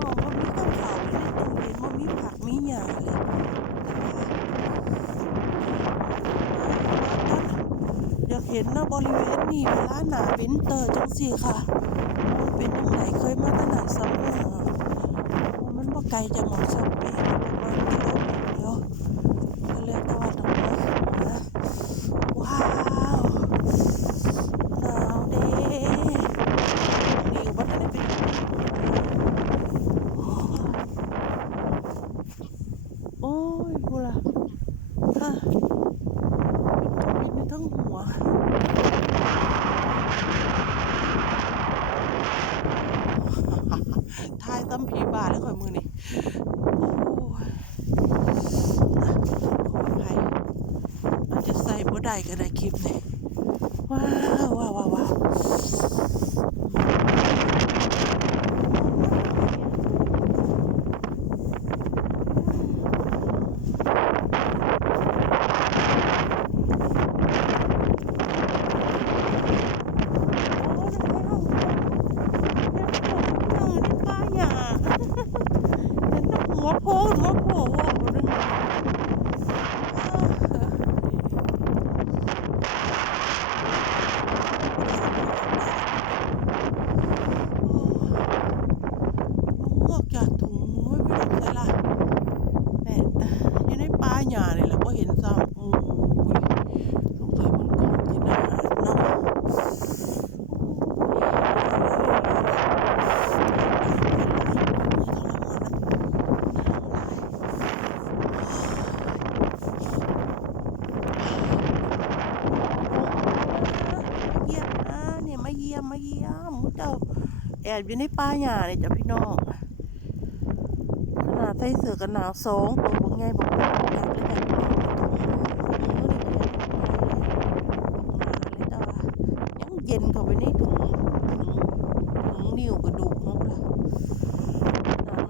น้องบ่มีกับข้าวเลยในตู้เย็นบ่มีผักมีหยังเลยอยากเห็นนะบริเวณนี้เวลาหน้าวินเตอร์จังซี่ค่ะมันเป็นจังไดเคยมาแต่หน้าซัมเมอร์มันบ่ไกลจากหม้องช้อปปิ้งประมาณกิโลเดียวก็เลยแต่ว่าต้องมาว้าวหนาวเด้นี่ก็บ่ทันได้เป็นโอ้ยพูล่ะเป็นในทั้งหัวทายซ้ำผีบ้าแล้วข่อยมือนี่โอ้ยขออภัยอาจจะใส่บ่ได้ก็ได้คลิปนี่ว้าวว้าวว้าวว้าวหัวโผล่หัวโผล่นึงพวกจากถุงไม่ไปดูเลยล่ะแม่อยู่ในป่าหญ้านี่แหละก็เห็นซ้ำสงสัยมันกองกินอาหารเนาะมาเยี่ยมมุเจ้าแอบอยู่ในป่าหญ้าเนี่ยจ้ะพี่น้องขนาดใส่เสื้อกันหนาว2ตัวบ่ไงบอกว่าอยากเลยแต่ยังเย็นเข้าไปในถึงนิ้วกระดูกเขาล่ะ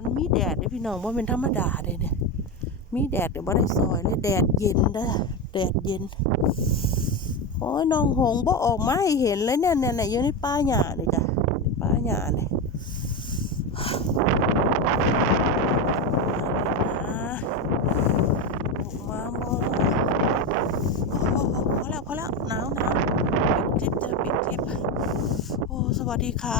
มันมีแดดเนี่ยพี่น้องว่าเป็นธรรมดาเลยเนี่ยมีแดดเดี๋ยวบ่ได้ซอยเลยแดดเย็นเด้อแดดเย็นโอ้ยน้องหงบ่ออกมาให้เห็นเลยเนี่ยอยู่ในป่าหญ้าเลยจ้ะในป่าหญ้าเนี่ยออกมาบ่พอแล้วหนาวปิดคลิปจ้ะปิดคลิปโอ้สวัสดีค่ะ